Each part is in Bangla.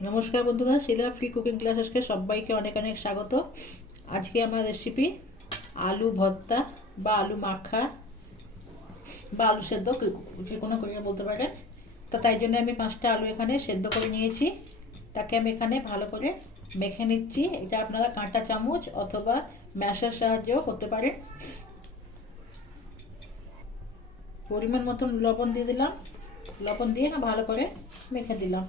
নমস্কার বন্ধুরা, শিলা ফ্রি কুকিং ক্লাস আজকে সবাইকে অনেক অনেক স্বাগত। আজকে আমার রেসিপি আলু ভর্তা বা আলু মাখা বা আলু সেদ্ধ, যে কোনো করে বলতে পারেন। তো তাই জন্য আমি 5টা আলু এখানে সেদ্ধ করে নিয়েছি। তাকে আমি এখানে ভালো করে মেখে নিচ্ছি। এটা আপনারা কাঁটা চামচ অথবা ম্যাশের সাহায্যেও করতে পারেন। পরিমাণ মতন লবণ দিয়ে দিলাম। লবণ দিয়ে না ভালো করে মেখে দিলাম।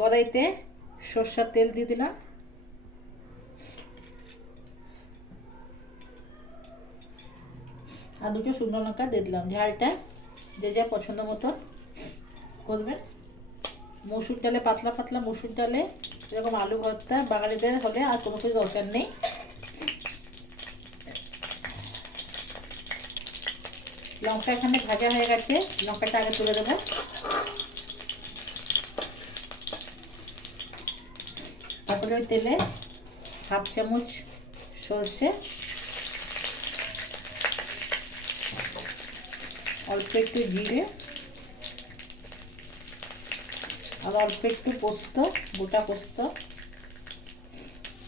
কড়াইতে সরষের তেল দিয়ে দিলাম। আর 2টো শুকনো লঙ্কা দিয়ে দিলাম। ঝালটা যে যা পছন্দ মতো করবেন। মসুর ডালে, পাতলা পাতলা মসুর ডালে এরকম আলু ভর্তা বাঙালিদের হলে আর কোনো কিছু দরকার নেই। লঙ্কা এখানে ভাজা হয়ে গেছে, লঙ্কাটা আগে তুলে দেবো। তারপরে ওই তেলে 1/2 চামচ সরষে, অল্প একটু জিরে আর অল্প একটু পোস্ত, গোটা পোস্ত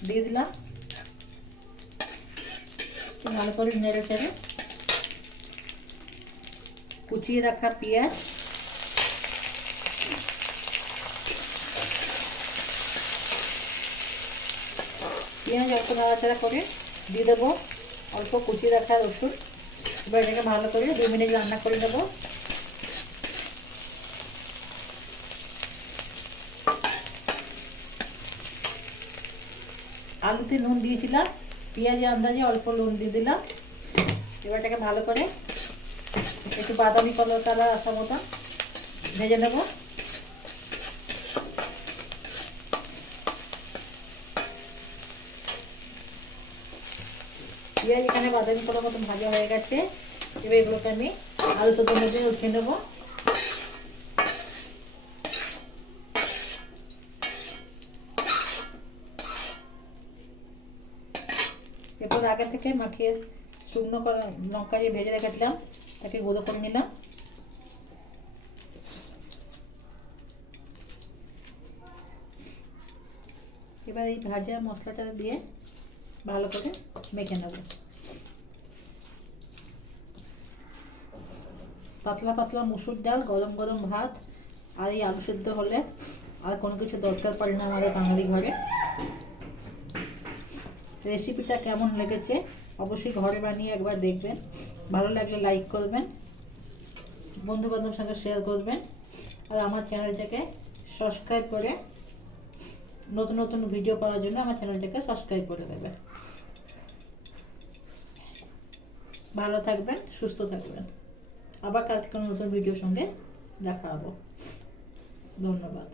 দিয়ে দিলাম। ভালো করে নেড়ে চেড়ে কুচিয়ে রাখা পেঁয়াজ, অল্প নাড়াচাড়া করে দিয়ে দেবো অল্প কুচিয়ে রাখা রসুন। এবার এটাকে ভালো করে 2 মিনিট রান্না করে দেবো। আলুতে নুন দিয়েছিলাম, পেঁয়াজে আন্দাজে অল্প নুন দিয়ে দিলাম। এবার এটাকে ভালো করে একটু বাদামি কালার আসা মতন ভেজে নেব। পেঁয়াজ এখানে বাদামি কালার মতন ভাজা হয়ে গেছে। এবার এগুলোকে আমি আলু সেদ্ধর মধ্যে উঠিয়ে নেব। এরপর আগে থেকে মাখিয়ে শুকনো লঙ্কা যে ভেজে রেখেছিলাম তাকে গুঁড়ো করে নিলাম। এবার এই ভাজা মশলাটা দিয়ে ভালো করে মেখে নেব। পাতলা পাতলা মুসুর ডাল, গরম গরম ভাত আর এই আলু সেদ্ধ হলে আর কোনো কিছু দরকার পড়ে না আমাদের বাঙালি ঘরে। রেসিপিটা কেমন লেগেছে অবশ্যই ঘরে বানিয়ে একবার দেখবেন। ভালো লাগলে লাইক করবেন, বন্ধু বান্ধবের সঙ্গে শেয়ার করবেন, আর আমার চ্যানেলটাকে সাবস্ক্রাইব করে নতুন নতুন ভিডিও পাওয়ার জন্য আমার চ্যানেলটাকে সাবস্ক্রাইব করে দেবেন। ভালো থাকবেন, সুস্থ থাকবেন। আবার কালকে কোনো নতুন ভিডিওর সঙ্গে দেখা হবে। ধন্যবাদ।